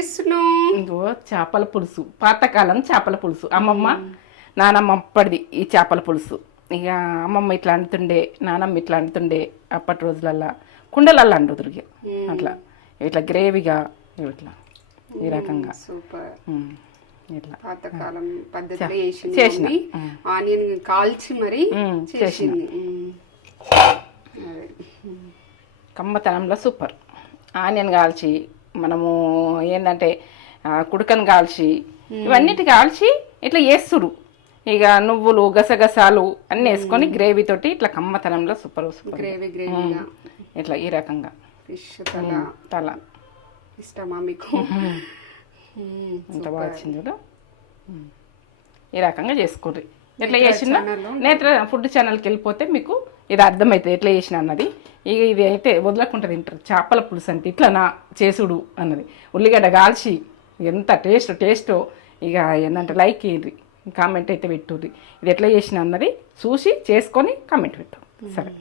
చేస్తున్నావు? ఇంకో చేపల పులుసు, పాతకాలం చేపల పులుసు. అమ్మమ్మ నానమ్మ అప్పటిది ఈ చేపల పులుసు. ఇక అమ్మమ్మ ఇట్లా అంటుండే, నానమ్మ ఇట్లా అంటుండే అప్పటి రోజులల్లా. కుండలల్లా అంటుదురు అట్లా, ఇట్లా గ్రేవీగా ఇట్లా ఈ రకంగా. సూపర్. ఇట్లా పాతకాలం పద్ధతిలో చేసింది. ఆనియన్ కాల్చి మరి చేసింది. కమ్మతనంలో సూపర్. ఆనియన్ కాల్చి మనము ఏంటంటే కుడకను కాల్చి ఇవన్నిటి కాల్చి ఇట్లా వేస్తురు. ఇక నువ్వులు గసగసాలు అన్నీ వేసుకొని గ్రేవీ తోటి ఇట్లా కమ్మతనంలో సూపర్ సూపర్ గ్రేవీగా ఇట్లా ఈ రకంగా. ఫిష్ తల ఇష్టమా మీకు? ఎంత బాగా వచ్చింది చూడు. ఈ రకంగా చేసుకోండి. ఎట్లా చేసిన నేత్ర ఫుడ్ ఛానల్కి వెళ్ళిపోతే మీకు ఇది అర్థమవుతుంది ఎట్లా చేసిన అన్నది. ఇక ఇది అయితే వదలకుండా తింటారు. చేపల పులుసు అంటే ఇట్లా నా చేసుడు అన్నది. ఉల్లిగడ్డ కాల్చి ఎంత టేస్టో ఇక ఏంటంటే లైక్ ఇయ్యి, కామెంట్ అయితే పెట్టుర్రి. ఇది ఎట్లా చేసిన అన్నది చూసి చేసుకొని కామెంట్ పెట్టు. సరే.